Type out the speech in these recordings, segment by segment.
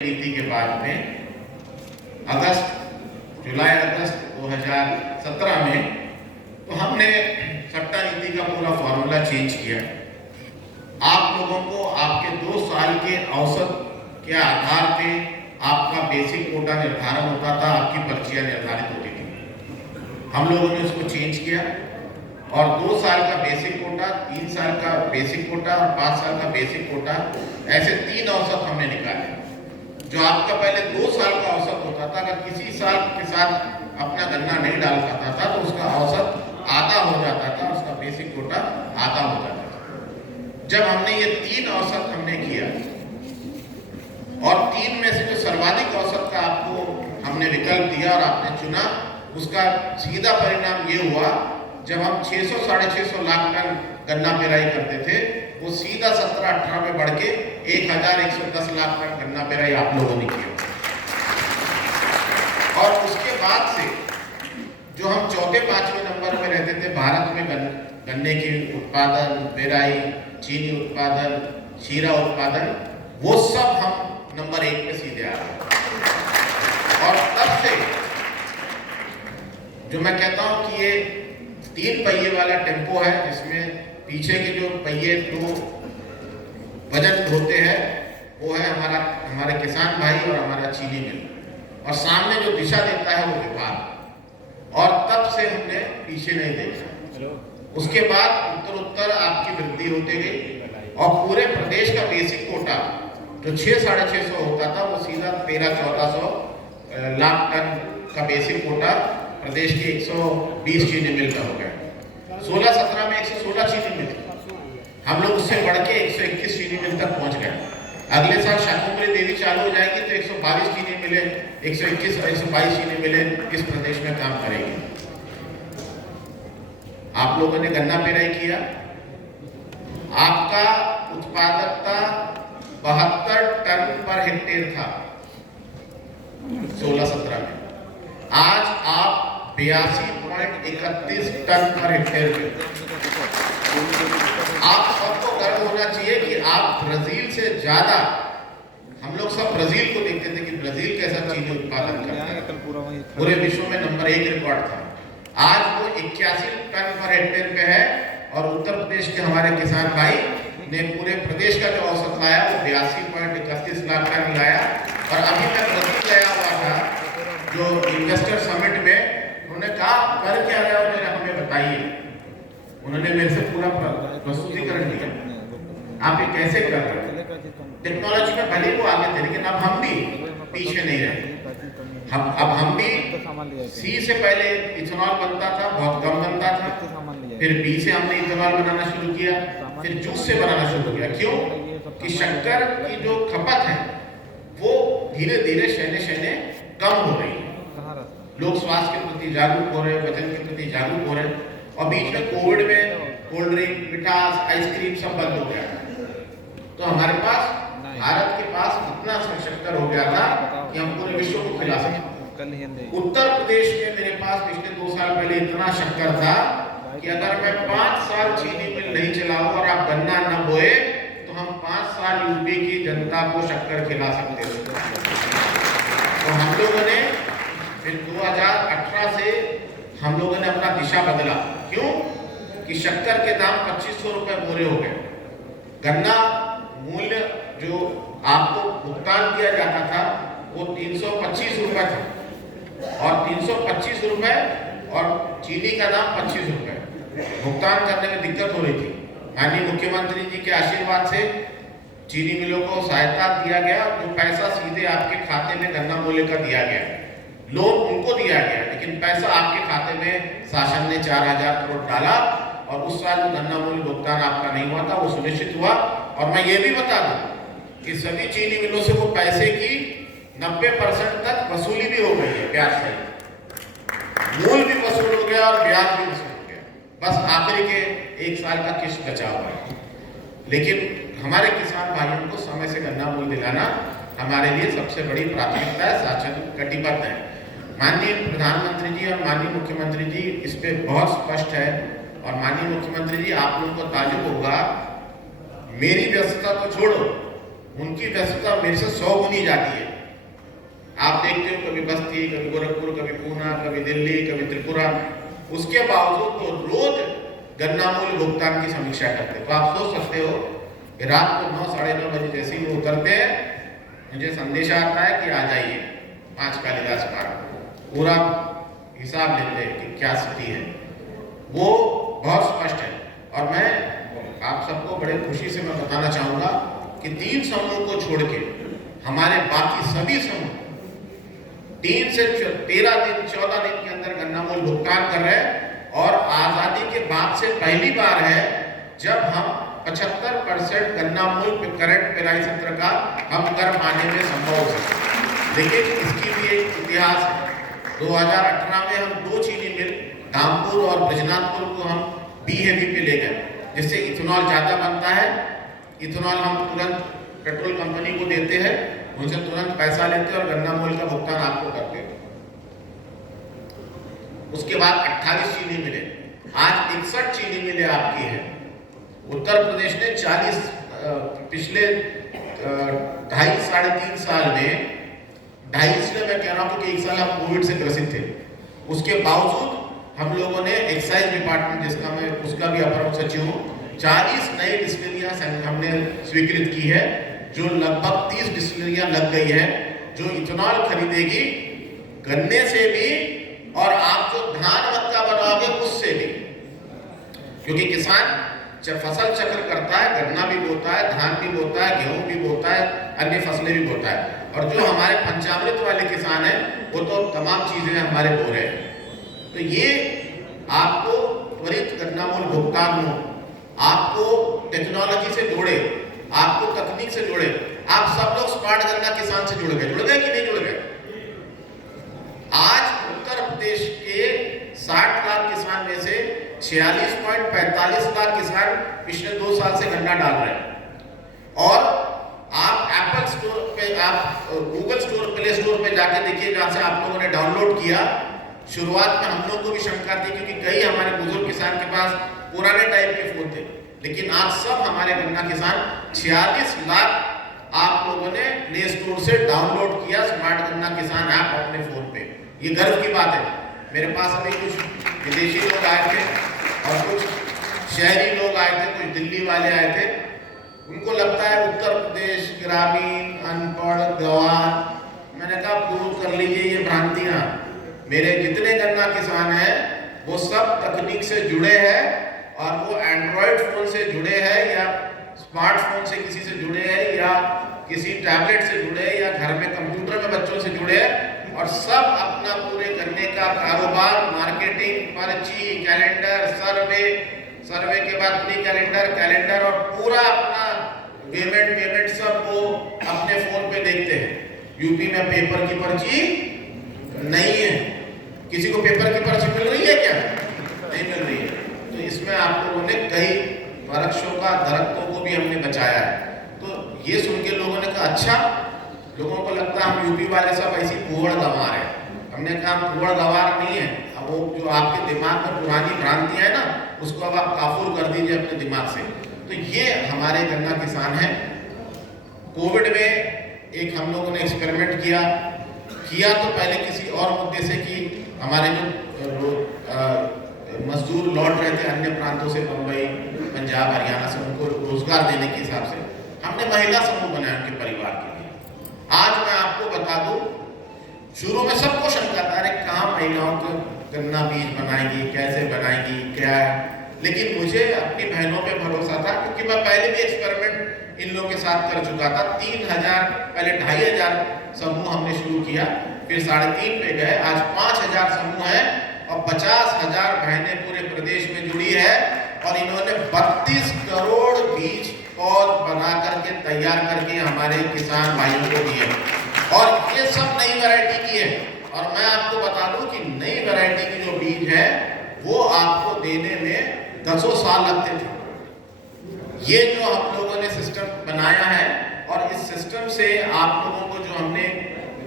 नीति के बाद में जुलाई अगस्त 2017 में तो हमने सट्टा नीति का पूरा फॉर्मूला चेंज किया। आप लोगों को आपके 2 साल के औसत के आधार पे आपका बेसिक कोटा निर्धारण होता था, आपकी पर्चियां निर्धारित होती थी। हम लोगों ने उसको चेंज किया और 2 साल का बेसिक कोटा, 3 साल का बेसिक कोटा और 5 साल का बेसिक कोटा, ऐसे 3 औसत हमने निकाले। जो आपका पहले 2 साल का औसत होता था, अगर किसी साल के साथ अपना गन्ना नहीं डाल पाता था तो उसका औसत आधा हो जाता था, उसका बेसिक कोटा आधा हो जाता था। जब हमने ये 3 औसत हमने किया और 3 में से जो सर्वाधिक औसत का आपको हमने विकल्प दिया और आपने चुना, उसका सीधा परिणाम ये हुआ, जब हम 600 साढ़े 600 लाख टन गन्ना पेराई करते थे, वो सीधा 17-18 में बढ़ के 1110 लाख टन गन्ना पेराई आप लोगों ने किया। और उसके बाद से जो हम चौथे 5वें नंबर पे रहते थे भारत में गन्ने की उत्पादन, पेराई, चीनी उत्पादन, शीरा उत्पादन, वो सब हम नंबर 1 पे सीधे आ गए। और तब से जो मैं कहता हूं कि ये 3 पहिए वाला टेम्पो है, जिसमें पीछे के जो पहिए 2 वजन होते हैं, वो है हमारे किसान भाई और हमारा चीनी मिल, और सामने जो दिशा देता है वो व्यापार। और तब से हमने पीछे नहीं देखा। उसके बाद उत्तर आपकी वृद्धि होती गई और पूरे प्रदेश का बेसिक कोटा जो 600 साढ़े 600 होता था, वो सीधा 1300-1400 लाख टन का बेसिक कोटा प्रदेश की 120 चीनी मिल का हो गया। 16-17 में 116 चीनी मिल, हम लोग उससे बढ़ के 121 चीनी मिल तक पहुंच गए। अगले साल शाकुंभरी देवी चालू हो जाएगी तो 122 चीनी मिले, 121 और 122 चीनी मिले इस प्रदेश में काम करेंगे। आप लोगों ने गन्ना पेराई किया, आपका उत्पादकता 72 टन पर हेक्टेयर था 16-17 में, आज आप 82.31 टन पर हेक्टेयर पे। आप सबको गर्व होना चाहिए कि आप ब्राजील से ज्यादा, हम लोग सब ब्राजील को देखते थे कि ब्राजील कैसा चीनी उत्पादन करता है, पूरे विश्व में नंबर 1 रिकॉर्ड था। आज वो 81 टन पर हेक्टेयर पे है और उत्तर प्रदेश के हमारे किसान भाई ने पूरे प्रदेश का जो औसत लाया वो 82.31 लाख टन लाया। और अभी मैं ब्राजील गया हुआ था जो इन्वेस्टर समिट में, उन्होंने कहा कर क्या रहे हो, जरा हमें बताइए। उन्होंने मेरे से पूरा प्रस्तुतिकरण दिया, आप ये कैसे कर रहे हैं। टेक्नोलॉजी में भले वो आगे थे, लेकिन अब हम भी पीछे नहीं रहे। हम भी सी से पहले इथेनॉल बनता था, बहुत कम बनता था, फिर बी से हमने इथेनॉल बनाना शुरू किया, फिर जूस से बनाना शुरू किया। क्यों कि शक्कर की जो खपत है वो धीरे धीरे शहने कम हो रही है। लोग स्वास्थ्य के प्रति जागरूक हो रहे हैं, वजन के प्रति जागरूक हो रहे हैं। और बीच में कोविड में कोल्ड ड्रिंक, मिठास, आइसक्रीम सब बंद हो गया, तो हमारे पास भारत के पास इतना शक्कर हो गया था कि हम पूरे विश्व को खिला सके। उत्तर प्रदेश में मेरे पास पिछले 2 साल पहले इतना शक्कर था कि अगर मैं 5 साल चीनी मिल नहीं चलाऊं और आप गन्ना न बोए तो हम 5 साल यूपी की जनता को शक्कर खिला सकते थे। तो हम लोगों ने फिर 2018 से हम लोगों ने अपना दिशा बदला। क्यों कि शक्कर के दाम 2500 रुपए बोरे हो गए। गन्ना मूल्य जो आपको भुगतान किया जाता था वो 325 रुपए था, और 325 रुपए और चीनी का दाम 25 रुपए, भुगतान करने में दिक्कत हो रही थी। माननीय मुख्यमंत्री जी के आशीर्वाद से चीनी मिलों को सहायता दिया गया, जो पैसा सीधे आपके खाते में गन्ना मूल्य का दिया गया, लोन उनको दिया गया, लेकिन पैसा आपके खाते में शासन ने 4000 करोड़ डाला और उस साल जो गन्ना मूल्य भुगतान आपका नहीं हुआ था वो सुनिश्चित हुआ। और मैं ये भी बता दूं कि सभी चीनी मिलों से वो पैसे की 90% तक वसूली भी हो गई है, ब्याज सहित मूल भी वसूल हो गया और ब्याज भी वसूल हो गया। बस आखिरी के 1 साल का किस्त बचा हुआ है। लेकिन हमारे किसान भाइयों को समय से गन्ना मूल्य दिलाना हमारे लिए सबसे बड़ी प्राथमिकता है, शासन कटिबद्ध है। माननीय प्रधानमंत्री जी और माननीय मुख्यमंत्री जी इस पे बहुत स्पष्ट है। और माननीय मुख्यमंत्री जी, आप लोगों को ताज्जुब होगा, मेरी व्यस्तता तो छोड़ो, उनकी व्यस्तता मेरे से 100 गुनी जाती है। आप देखते हो कभी बस्ती, कभी गोरखपुर, कभी पूना, कभी दिल्ली, कभी त्रिपुरा, उसके बावजूद वो रोज गन्ना मूल्य भुगतान की समीक्षा करते हैं। तो आप सोच सकते हो कि रात को 9 साढ़े 9 बजे जैसे ही वो उतरते हैं, मुझे संदेशा आता है कि आ जाइए 5 कालिदास पार्क, पूरा हिसाब लेते हैं कि क्या स्थिति है। वो बहुत स्पष्ट है। और मैं आप सबको बड़े खुशी से मैं बताना चाहूंगा कि 3 समूह को छोड़ के हमारे बाकी सभी समूह 3 से 13 दिन 14 दिन के अंदर गन्ना मूल्य भुगतान कर रहे हैं। और आजादी के बाद से पहली बार है जब हम 75% गन्ना मूल्य करंट पेराई सत्र का हम कर पाने में संभव हो सके। लेकिन इसकी भी एक इतिहास है। 2018 में हम 2 चीनी मिल धामपुर और ब्रजनाथपुर को हम BHEV पे ले गए, जिससे इथेनॉल ज्यादा बनता है। इथेनॉल हम तुरंत पेट्रोल कंपनी को देते हैं, उनसे तुरंत पैसा लेते हैं और गन्ना मूल्य का भुगतान आपको करते हैं। उसके बाद 28 चीनी मिले, आज 61 चीनी मिले आपकी है। उत्तर प्रदेश ने 40 पिछले 2.5 साढ़े 3 साल में 2.5 इसलिए मैं कह रहा हूँ क्योंकि 1 साल हम कोविड से ग्रसित थे, उसके बावजूद हम लोगों ने एक्साइज डिपार्टमेंट, जिसका मैं उसका भी अपर मुख्य सचिव हूँ, 40 नई डिस्टिलरियां हमने स्वीकृत की है, जो लगभग 30 डिस्टिलरियां लग गई है, जो इथेनॉल खरीदेगी गन्ने से भी और आप जो धान मक्का बनाओगे उससे भी। क्योंकि किसान जब फसल चक्र करता है, गन्ना भी बोता है, धान भी बोता है, गेहूं भी बोता है, अन्य फसलें भी बोता है। और जो हमारे पंचामृत वाले किसान हैं वो तो तमाम चीजें हमारे बो रहे हैं। तो ये आपको त्वरित गन्ना मूल्य भुगतान हो, आपको टेक्नोलॉजी से जोड़े, आपको तकनीक से जोड़े। आप सब लोग स्मार्ट गन्ना किसान से जुड़ गए कि नहीं जुड़ गए? आज उत्तर प्रदेश के 60 लाख किसान में से 46.45 लाख किसान पिछले 2 साल से गन्ना डाल रहे हैं। और आप एप्पल स्टोर पे, आप गूगल स्टोर, प्ले स्टोर पे जाके देखिए, जहां से आप लोगों ने डाउनलोड किया। शुरुआत में हम लोग को भी शंका थी क्योंकि कई हमारे बुजुर्ग किसान के पास पुराने टाइप के फोन थे, लेकिन आज सब हमारे गन्ना किसान 46 लाख आप लोगों ने प्ले स्टोर से डाउनलोड किया स्मार्ट गन्ना किसान ऐप अपने फोन पे। ये गर्व की बात है। मेरे पास अभी कुछ विदेशी लोग आए थे और कुछ शहरी लोग आए थे, कुछ दिल्ली वाले आए थे। उनको लगता है उत्तर प्रदेश ग्रामीण अनपढ़ गंवार। मैंने कहा दूर कर लीजिए ये भ्रांतियां। मेरे जितने गन्ना किसान हैं वो सब तकनीक से जुड़े हैं, और वो एंड्रॉयड फोन से जुड़े हैं या स्मार्टफोन से किसी से जुड़े हैं या किसी टैबलेट से जुड़े हैं या घर में कंप्यूटर में बच्चों से जुड़े हैं, और सब अपना पूरे गन्ने का कारोबार, मार्केटिंग, पर्ची, कैलेंडर, सर्वे के बाद प्री कैलेंडर और पूरा अपना पेमेंट सब वो अपने फोन पे देखते हैं। यूपी में पेपर की पर्ची नहीं है। किसी को पेपर की पर्ची मिल रही है क्या? नहीं मिल रही है। तो इसमें आप लोगों ने कई वृक्षों का, दरख्तों को भी हमने बचाया है। तो ये सुन के लोगों ने कहा अच्छा, लोगों को लगता है हम यूपी वाले सब ऐसी कुहड़ गंवार है। हमने कहा हम कुहड़ गंवार नहीं है। अब वो जो आपके दिमाग में पुरानी भ्रांतियां है ना, उसको अब आप काफूर कर दीजिए अपने दिमाग से। तो ये हमारे गन्ना किसान हैं। कोविड में एक हम लोगों ने एक्सपेरिमेंट किया तो पहले किसी और मुद्दे से कि हमारे जो मजदूर लौट रहे थे अन्य प्रांतों से, मुंबई, पंजाब, हरियाणा से, उनको रोजगार देने के हिसाब से हमने महिला समूह बनाया उनके परिवार के लिए। आज मैं आपको बता दूं, शुरू में सबको शंका था, अरे कहाँ महिलाओं को गन्ना बीज बनाएंगी, कैसे बनाएंगी, क्या है। लेकिन मुझे अपनी बहनों पे भरोसा था क्योंकि मैं पहले भी एक्सपेरिमेंट इन लोगों के साथ कर चुका था। 3000, पहले 2500 समूह हमने शुरू किया, फिर 3.5 पे गए, आज 5000 समूह है और 50,000 बहनें पूरे प्रदेश में जुड़ी है। और इन्होंने 32 करोड़ बीज पौध बना करके तैयार करके हमारे किसान भाइयों को दिए, और ये सब नई वैरायटी की है। और मैं आपको बता दूं कि नई वैरायटी की जो बीज है वो आपको देने में 10 साल लगते थे। ये जो हम लोगों ने सिस्टम बनाया है, और इस सिस्टम से आप लोगों को जो हमने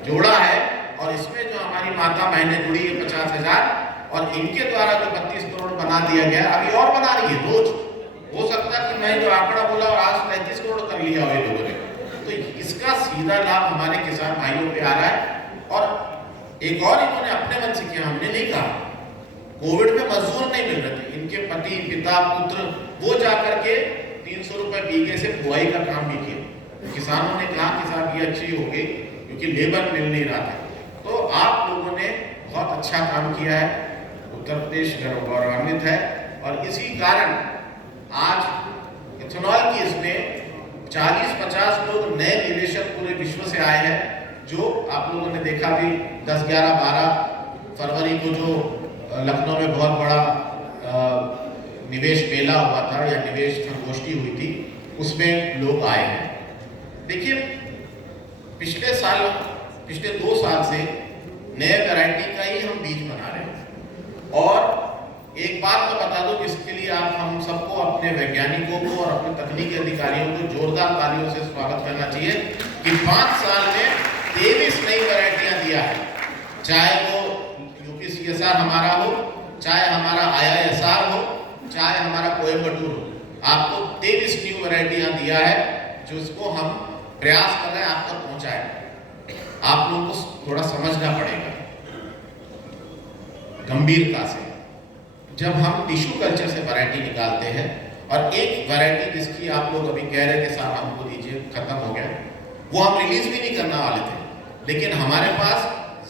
जोड़ा है, और इसमें जो हमारी माता बहनें जुड़ी है 50,000, और इनके द्वारा जो 32 करोड़ बना दिया गया, अभी और बना रही है रोज। हो सकता है कि मैं जो आंकड़ा बोला और आज 33 करोड़ कर लिया हो ये लोगों ने। तो इसका सीधा लाभ हमारे किसान भाइयों पे आ रहा है। और एक और इन्होंने अपने मन से किया, हमने नहीं कहा। कोविड में मजदूर नहीं मिल रहे थे, इनके पति पिता पुत्र वो जाकर के 300 रुपए बीघे से बुआई का काम भी किया। किसानों ने कहा कि साहब ये अच्छी हो गई क्योंकि लेबर मिल नहीं रहा था। तो आप लोगों ने बहुत अच्छा काम किया है, उत्तर प्रदेश गौरवान्वित है। और इसी कारण आज इथेनॉल की इसमें 40-50 लोग नए निवेशक पूरे विश्व से आए हैं, जो आप लोगों ने देखा भी 10, 11, 12 फरवरी को जो लखनऊ में बहुत बड़ा निवेश मेला हुआ था या निवेश संगोष्ठी हुई थी, उसमें लोग आए हैं। देखिए पिछले 2 साल से नए वैरायटी का ही हम बीज बना रहे हैं। और एक बात मैं बता दूं, जिसके लिए आप हम सबको, अपने वैज्ञानिकों को और अपने तकनीकी अधिकारियों को जोरदार तालियों से स्वागत करना चाहिए कि 5 साल में 23 नई वैरायटियां दिया है। चाहे वो यूपीसीएसआर हमारा हो, चाहे हमारा आईआईएसआर हो, चाहे हमारा कोयम्बटूर हो, आपको 23 न्यू वैरायटियां दिया है, जिसको हम प्रयास कर रहे हैं आप तक पहुंचाए। आप लोगों को थोड़ा समझना पड़ेगा गंभीरता से। जब हम टिश्यू कल्चर से वैरायटी निकालते हैं, और एक वैरायटी जिसकी आप लोग अभी कह रहे थे साहब हमको दीजिए, खत्म हो गया, वो हम रिलीज भी नहीं करने वाले थे, लेकिन हमारे पास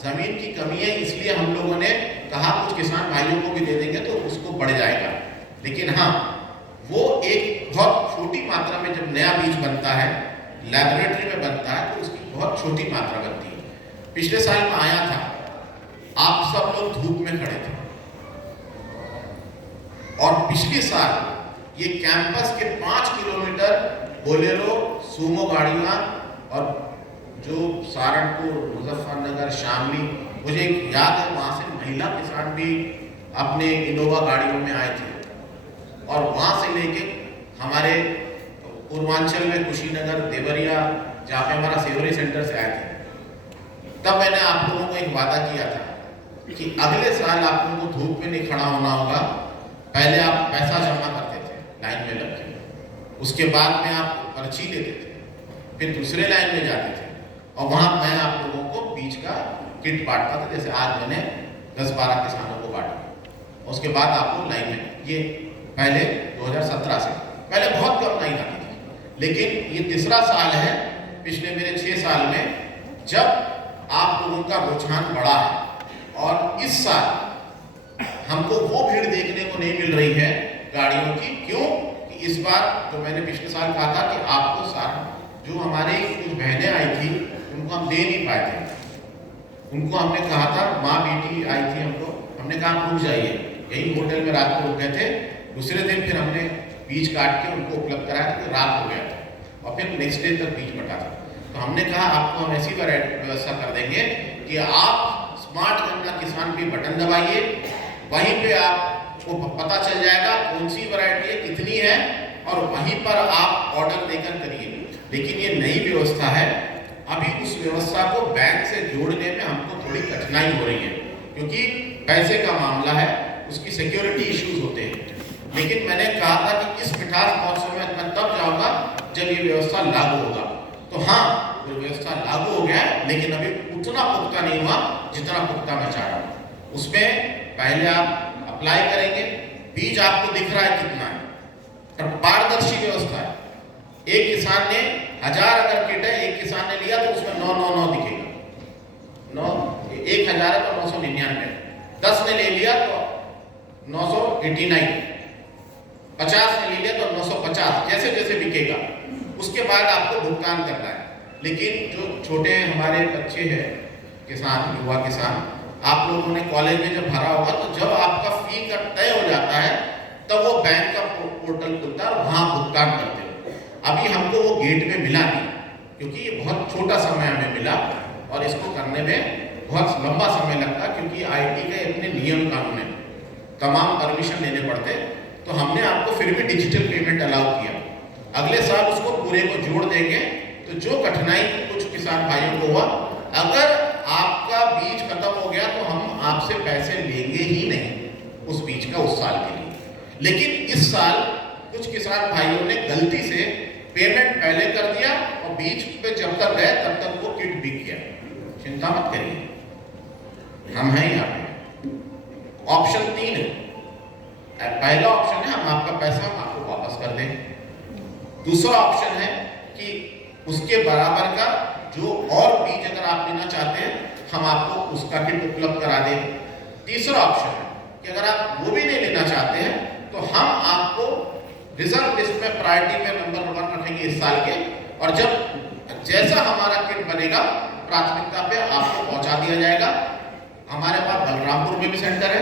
जमीन की कमी है, इसलिए हम लोगों ने कहा कुछ किसान भाइयों को भी दे देंगे तो उसको बढ़ जाएगा। लेकिन हाँ, वो एक बहुत छोटी मात्रा में जब नया बीज बनता है, लैबोरेटरी में बनता है, तो उसकी बहुत छोटी मात्रा बनती है। पिछले साल में आया था, आप सब लोग धूप में खड़े थे, और पिछले साल ये कैंपस के 5 किलोमीटर बोलेरो सूमो गाड़ियां, और जो सहारनपुर, मुजफ्फरनगर, शामली, मुझे याद है वहाँ से महिला किसान भी अपने इनोवा गाड़ियों में आए थे, और वहाँ से लेके हमारे पूर्वांचल में कुशीनगर, देवरिया, जहाँ पे हमारा सेवरी सेंटर से आए थे। तब मैंने आप लोगों को एक वादा किया था कि अगले साल आप लोगों को धूप में नहीं खड़ा होना होगा। पहले आप पैसा जमा करते थे लाइन में लग के, उसके बाद में आप पर्ची लेते थे, फिर दूसरे लाइन में जाते थे, और वहाँ मैं आप लोगों को बीज का किट बांटता था। जैसे आज मैंने 10-12 किसानों को बांटा, उसके बाद आप लोग लाइन में। ये पहले 2017 से, पहले बहुत कम लाइन आती थी, लेकिन ये तीसरा साल है पिछले मेरे 6 साल में जब आप लोगों का रुझान बढ़ा है। और इस साल हमको वो भीड़ देखने को नहीं मिल रही है गाड़ियों की। क्यों? कि इस बार जो मैंने पिछले साल कहा था कि आपको सारा जो हमारी कुछ बहनें आई थी उनको हम दे नहीं पाए थे, उनको हमने कहा था, माँ बेटी आई थी हमको, हमने कहा आप रुक जाइए, यही होटल में रात को रुक गए थे। दूसरे दिन फिर हमने बीज काट के उनको उपलब्ध कराया, तो रात हो गया था, और फिर नेक्स्ट डे तक बीज बटा था। तो हमने कहा आपको हम ऐसी व्यवस्था कर देंगे कि आप स्मार्ट गन्ना किसान पे बटन दबाइए, वहीं पे आपको पता चल जाएगा कौन सी वैरायटी कितनी है, और वहीं पर आप ऑर्डर देकर करिए। लेकिन ये नई व्यवस्था है, अभी उस व्यवस्था को बैंक से जोड़ने में हमको थोड़ी कठिनाई हो रही है, क्योंकि पैसे का मामला है, उसकी सिक्योरिटी इश्यूज होते हैं। लेकिन मैंने कहा था कि इस मिठास महोत्सव में मैं तब जाऊंगा जब ये व्यवस्था लागू होगा। तो हाँ, वो व्यवस्था लागू हो गया, लेकिन अभी उतना पुख्ता नहीं हुआ जितना पुख्ता मैं चाह रहा हूँ। उसमें पहले आप अप्लाई करेंगे, बीज आपको दिख रहा है कितना है, और पारदर्शी व्यवस्था है। एक किसान ने 1000 अगर किट है, एक किसान ने लिया तो उसमें 999 दिखेगा, 1000 है तो 999, 10 ने ले लिया तो 989, 50 ने ले लिया तो 950, जैसे जैसे बिकेगा उसके बाद आपको भुगतान करना है। लेकिन जो छोटे हमारे बच्चे हैं किसान, युवा किसान, आप लोगों ने कॉलेज में जब भरा होगा, तो जब आपका फी का तय हो जाता है तब वो बैंक का पोर्टल खुलता है और वहाँ भुगतान करते हो। अभी हमको वो गेट में मिला नहीं, क्योंकि ये बहुत छोटा समय हमें मिला, और इसको करने में बहुत लंबा समय लगता, क्योंकि आईटी के इतने नियम कानून है, तमाम परमिशन लेने पड़ते। तो हमने आपको फिर भी डिजिटल पेमेंट अलाउ किया। अगले साल उसको पूरे को जोड़ देंगे। तो जो कठिनाई कुछ किसान भाइयों को हुआ, अगर आपका बीज खत्म हो गया तो हम आपसे पैसे लेंगे ही नहीं उस बीज का उस साल के लिए। लेकिन इस साल कुछ किसान भाइयों ने गलती से पेमेंट पहले कर दिया, और बीज पे जब तक गए तब तक वो किट बिक गया। चिंता मत करिए, हम हैं यहाँ पे। ऑप्शन 3 है, पहला ऑप्शन है हम आपका पैसा हम आपको वापस कर दें। दूसरा ऑप्शन है कि उसके बराबर का जो और बीज अगर आप लेना चाहते हैं हम आपको उसका किट उपलब्ध करा दें। तीसरा ऑप्शन है कि अगर आप वो भी नहीं लेना चाहते हैं तो हम आपको रिजर्व लिस्ट में प्रायोरिटी में नंबर 1 रखेंगे इस साल के, और जब जैसा हमारा किट बनेगा प्राथमिकता पे आपको पहुंचा दिया जाएगा। हमारे पास बलरामपुर में भी सेंटर है,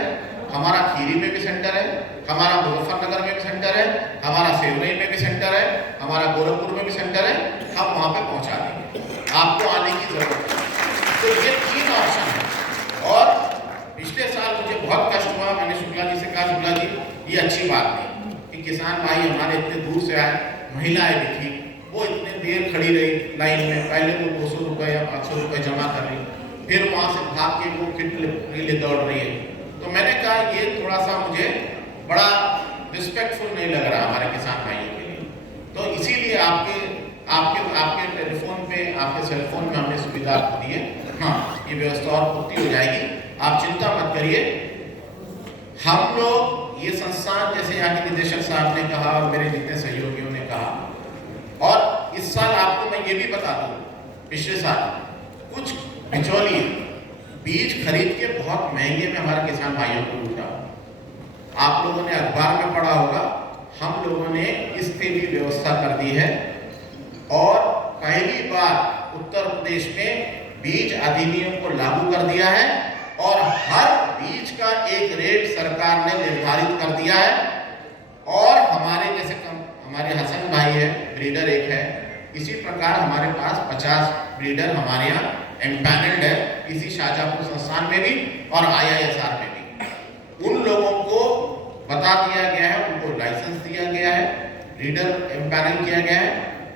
हमारा खीरी में भी सेंटर है, हमारा मुजफ्फरनगर में भी सेंटर है, हमारा सेवरई में भी सेंटर है, हमारा गोरखपुर में भी सेंटर है। हम वहां पे पहुंचा देंगे, आपको आने की जरूरत है। तो ये 3 ऑप्शन है। और पिछले साल मुझे बहुत कष्ट हुआ, मैंने शुक्ला जी से कहा शुक्ला जी ये अच्छी बात नहीं कि किसान भाई हमारे इतने दूर से आए, महिलाएं भी थी, वो इतने देर खड़ी रही लाइन में, पहले वो 200 रुपये या 500 रुपये जमा कर रही, फिर वहां से भाग के वो किट के लिए दौड़ रही है। तो मैंने कहा ये थोड़ा सा मुझे बड़ा रिस्पेक्टफुल नहीं लग रहा हमारे किसान भाइयों के लिए। तो इसीलिए आपके टेलीफोन पे, आपके सेलफोन में हमने सुविधा आपको दी है। हाँ, ये व्यवस्था और पूर्ति हो जाएगी, आप चिंता मत करिए। हम लोग ये संस्थान, जैसे यहाँ के निदेशक साहब ने कहा और मेरे जितने सहयोगियों ने कहा, और इस साल आपको मैं ये भी बता दूं, पिछले साल कुछ बिचौलिए बीज खरीद के बहुत महंगे में हमारे किसान भाइयों को लूटा। आप लोगों ने अखबार में पढ़ा होगा, हम लोगों ने इस पे भी व्यवस्था कर दी है। और पहली बार उत्तर प्रदेश में बीज अधिनियम को लागू कर दिया है और हर बीज का एक रेट सरकार ने निर्धारित कर दिया है। और हमारे जैसे हमारे हसन भाई है, ब्रीडर एक है, इसी प्रकार हमारे पास 50 ब्रीडर हमारे यहाँ एम्पैनल्ड है, इसी शाहजहांपुर संस्थान में भी और IISR में भी। उन लोगों को बता दिया गया है, उनको लाइसेंस दिया गया है, ब्रीडर एम्पैनल किया गया है,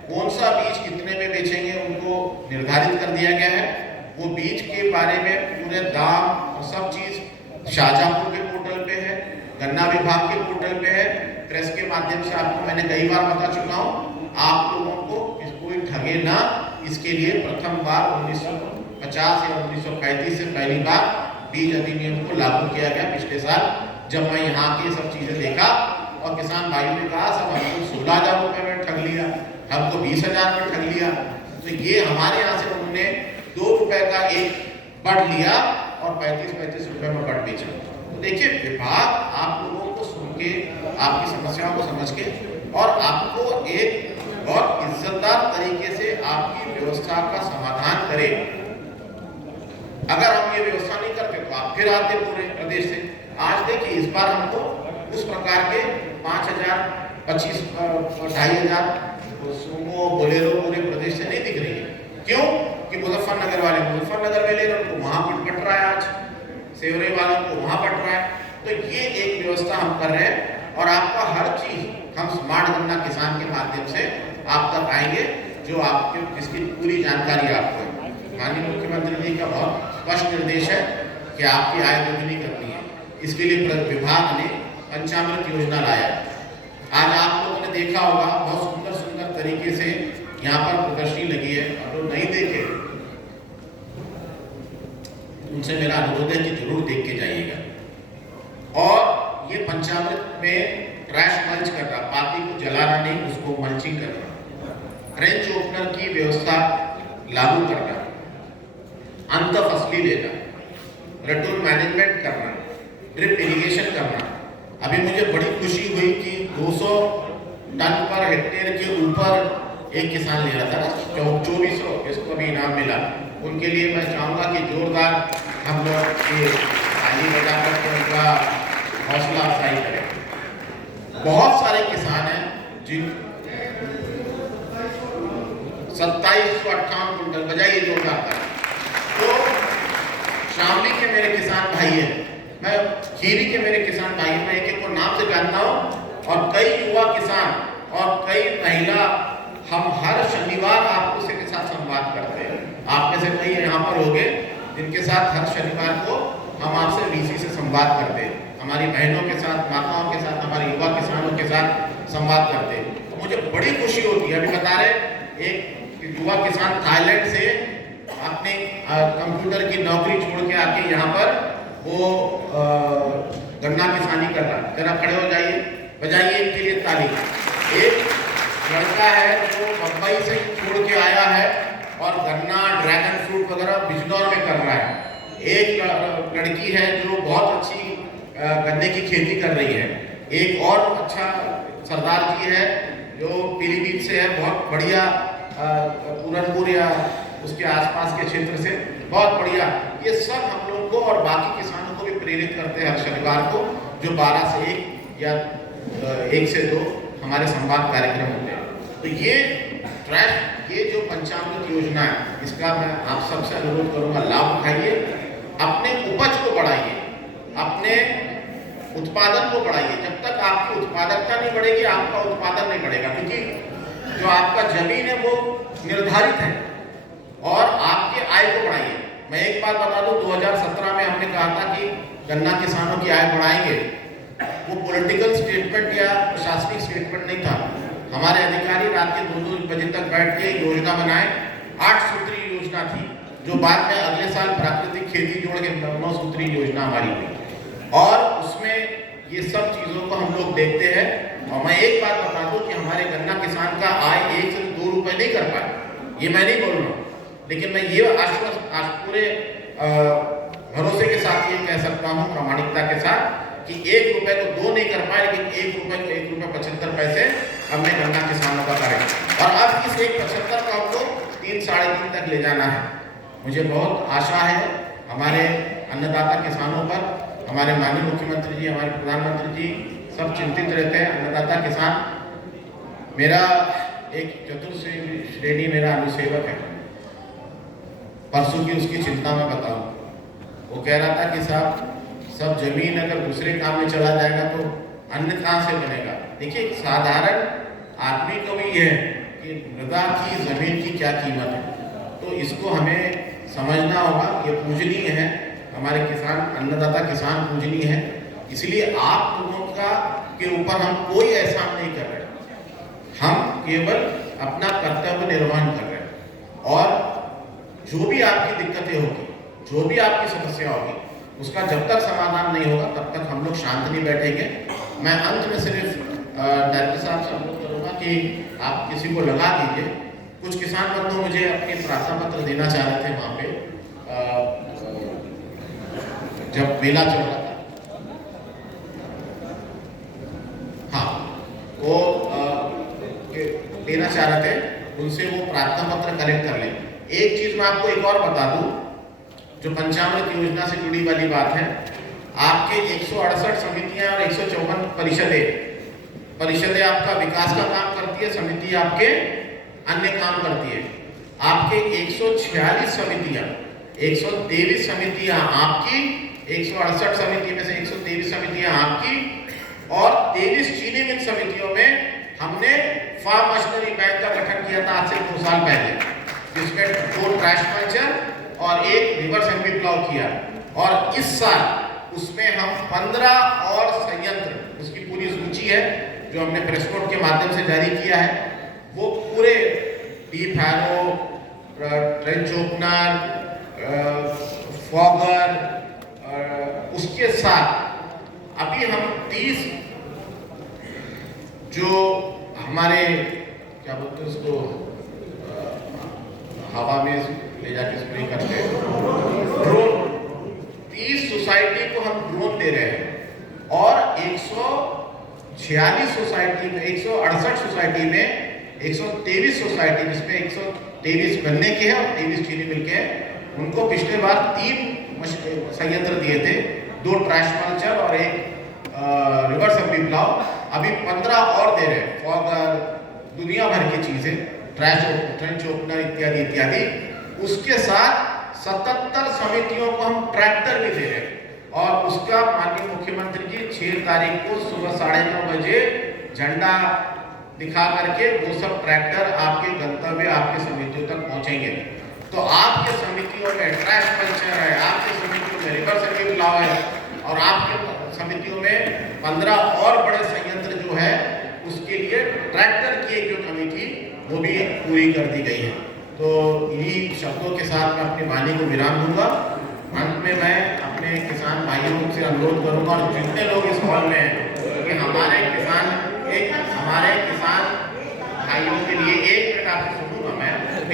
कौन सा बीज कितने में बेचेंगे उनको निर्धारित कर दिया गया है। वो बीज के बारे में पूरे दाम और सब चीज शाहजहांपुर के पोर्टल पे है, गन्ना विभाग के पोर्टल पे है, प्रेस के माध्यम से आपको मैंने कई बार बता चुका हूँ। आप लोगों को कोई ठगे ना, इसके लिए प्रथम बार 1950 या 1935 से पहली बार बीज अधिनियम को लागू किया गया पिछले साल। जब मैं यहाँ की सब चीजें देखा और किसान भाइयों ने कहा सब हमको 16,000 रुपए में ठग लिया, हमको 20,000 में ठग लिया, तो ये हमारे यहाँ से उन्होंने 2 रुपए का एक बड़ लिया और 35-35 रुपए में बड़ बेचा। तो देखिए, विभाग आप लोगों को सुन के, आपकी समस्याओं को समझ के और आपको एक बहुत इज्जतदार तरीके से आपकी व्यवस्था का समाधान करे। अगर हम ये व्यवस्था नहीं करते तो आप फिर आते पूरे प्रदेश से। आज देखिए, इस बार हमको उस प्रकार के 5,000, 25, 2,500 सुमो बोलेरो पूरे प्रदेश से नहीं दिख रही है। क्यों? कि मुजफ्फरनगर वाले मुजफ्फरनगर में ले रहे, उनको वहां पट रहा है, आज सेवरई वालों को वहां पट रहा है। तो ये एक व्यवस्था हम कर रहे हैं और आपका हर चीज हम स्मार्ट गन्ना किसान के माध्यम से आप तक आएंगे, जो आपके जिसकी पूरी जानकारी आपको है। माननीय मुख्यमंत्री जी का बहुत स्पष्ट निर्देश है कि आपकी आय दोगुनी करनी है। इसके लिए विभाग ने पंचामृत योजना लाया। आज आप लोगों ने देखा होगा, बहुत सुंदर सुंदर तरीके से यहाँ पर प्रदर्शनी लगी है। अब लोग नहीं देखे, उनसे मेरा अनुरोध है कि जरूर देख के जाइएगा। और ये पंचामृत में क्रैश मल्च करना, पाती को जलाना नहीं, उसको मल्चिंग करना, ट्रेंच ओपनर की व्यवस्था लागू करना, अंत फसली लेना, रटूल मैनेजमेंट करना, ड्रिप इरिगेशन करना। अभी मुझे बड़ी खुशी हुई कि 200 टन पर हेक्टेयर के ऊपर एक किसान ले रहा था ना, 2400, इसको भी इनाम मिला। उनके लिए मैं चाहूँगा कि जोरदार हम लोग ये ताली बजाकर उनका हौसला अफजाई करें। बहुत सारे किसान हैं जिन 2758 कुंटल, बजाइए जोरदार। तो शामली के मेरे किसान भाई हैं, मैं खीरी के मेरे किसान भाई, मैं एक एक को नाम से जानता हूँ, और कई युवा किसान और कई महिला, हम हर शनिवार आपको से के साथ संवाद करते हैं। आप में से कई यहाँ पर होंगे जिनके साथ हर शनिवार को हम आपसे VC से संवाद करते हैं, हमारी बहनों के साथ, माताओं के साथ, हमारे युवा किसानों के साथ संवाद करते हैं। तो मुझे बड़ी खुशी होती है। अभी बता रहे एक युवा किसान थाईलैंड से अपने कंप्यूटर की नौकरी छोड़ के आके यहाँ पर वो गन्ना किसानी कर रहा है। जरा खड़े हो जाइए, बजाइए इनके लिए ताली। एक लड़का है जो मुंबई से छोड़ के आया है और गन्ना, ड्रैगन फ्रूट वगैरह बिजनौर में कर रहा है। एक लड़की है जो बहुत अच्छी गन्ने की खेती कर रही है। एक और अच्छा सरदार जी है जो पीलीभीत से है, बहुत बढ़िया, पूरनपुर या उसके आसपास के क्षेत्र से, बहुत बढ़िया। ये सब हम लोग को और बाकी किसानों को भी प्रेरित करते हैं हर शनिवार को, जो 12 से 1 या 1 से 2 हमारे संवाद कार्यक्रम होते हैं। तो ये जो पंचामृत योजना है, इसका मैं आप सबसे अनुरोध करूंगा, लाभ उठाइए, अपने उपज को बढ़ाइए, अपने उत्पादन को बढ़ाइए। जब तक आपकी उत्पादकता नहीं बढ़ेगी, आपका उत्पादन नहीं बढ़ेगा, क्योंकि जो आपका जमीन है वो निर्धारित है। और आपके आय को बढ़ाइए। मैं एक बात बता दूं, 2017 में हमने कहा था कि गन्ना किसानों की आय बढ़ाएंगे। वो पॉलिटिकल स्टेटमेंट या प्रशासनिक स्टेटमेंट नहीं था। हमारे अधिकारी रात के 2-2 बजे तक बैठ के योजना बनाए। 8 सूत्री योजना थी, जो बाद में अगले साल प्राकृतिक खेती जोड़ के 9 सूत्री योजना हमारी हुई। और उसमें ये सब चीज़ों को हम लोग देखते हैं। और मैं एक बात बता दूं कि हमारे गन्ना किसान का आय 1 से 2 रुपए नहीं कर पाए, ये मैं नहीं बोल रहा हूँ, लेकिन मैं ये आज पूरे भरोसे के साथ ये कह सकता हूँ, प्रामाणिकता के साथ, कि 1 रुपए को 2 नहीं कर पाए, लेकिन 1 रुपए को 1 रुपए 75 पैसे हमने गन्ना किसानों का करें। और अब इस 1.75 को हमको 3-3.5 तक ले जाना है। मुझे बहुत आशा है हमारे अन्नदाता किसानों पर। हमारे माननीय मुख्यमंत्री जी, हमारे प्रधानमंत्री जी सब चिंतित रहते हैं अन्नदाता किसान। मेरा एक चतुर्थ श्रेणी मेरा अनुसेवक है, परसों की उसकी चिंता में बताऊं। वो कह रहा था कि साहब, सब जमीन अगर दूसरे काम में चला जाएगा तो अन्न कहाँ से बनेगा। देखिए, साधारण आदमी को भी ये है कि मृदा की, जमीन की क्या कीमत है, तो इसको हमें समझना होगा। ये पूजनीय है, हमारे किसान, अन्नदाता किसान पूजनीय है। इसलिए आप लोगों का के ऊपर हम कोई एहसान नहीं कर रहे, हम केवल अपना कर्तव्य निर्वहन कर रहे हैं। और जो भी आपकी दिक्कतें होगी, जो भी आपकी समस्या होगी, उसका जब तक समाधान नहीं होगा तब तक हम लोग शांत नहीं बैठेंगे। मैं अंत में सिर्फ डायरेक्टर साहब से अनुरोध करूँगा कि आप किसी को लगा दीजिए। कुछ किसान बंधु मुझे अपने प्रार्थना पत्र देना चाह रहे थे वहाँ पे, जब मेला चल रहा था। हाँ, वो देना चाह रहे थे, उनसे वो प्रार्थना पत्र कलेक्ट कर लें। एक चीज मैं आपको एक और बता दूं, जो पंचामृत योजना से जुड़ी वाली बात है। आपके 168 समितियां और 154 परिषदें आपका विकास का काम करती है, समिति आपके अन्य काम करती है। आपके 146 समितियां, 123 समितियां आपकी, 168 समिति में से 123 समितियां आपकी, और 23 चीनी मिल समितियों में हमने फार्म मशीनरी बैंक का गठन किया था आज से 2 साल पहले, जिसमें 2 ट्रैश मल्चर और 1 रिवर्स एम्पी प्लाउ किया। और इस साल उसमें हम 15 और संयंत्र, उसकी पूरी सूची है जो हमने प्रेस नोट के माध्यम से जारी किया है, वो पूरे deep harrow, trench opener, fogger, उसके साथ अभी हम 30 जो हमारे क्या बोलते हैं उसको, हवा में ले जाके स्प्रे करते हैं, ड्रोन, 30 सोसाइटी को हम ड्रोन दे रहे हैं। और 146 सोसाइटी में, 168 सोसाइटी में 123 सोसाइटी, जिसमें 123 गन्ने के हैं और 23 चीनी मिल के हैं, उनको पिछले बार 3 संयंत्र दिए थे, 2 ट्रैश मल्चर और 1 रिवर्स एम्पी प्लाउ। अभी 15 और दे रहे हैं, फॉगर, दुनिया भर की चीजें, ट्रेंच ओपनर इत्यादि इत्यादि। उसके साथ 77 समितियों को हम ट्रैक्टर भी दे रहे हैं। और उसका माननीय मुख्यमंत्री जी 6 तारीख को सुबह 9:30 बजे झंडा दिखा करके वो सब ट्रैक्टर आपके गंतव्य, आपके समितियों तक पहुंचेंगे। तो आपके समितियों में ट्रैश मल्चर है, आपके समितियों में रिवर्स एम्पी प्लाउ है, और आपके समितियों में 15 और बड़े संयंत्र जो है उसके लिए ट्रैक्टर की एक जो कमी थी वो भी पूरी कर दी गई है। तो इन्हीं शब्दों के साथ मैं अपनी वाणी को विराम दूंगा। में मैं अपने किसान भाइयों से अनुरोध करूंगा और जितने लोग इस हॉल में हैं कि हमारे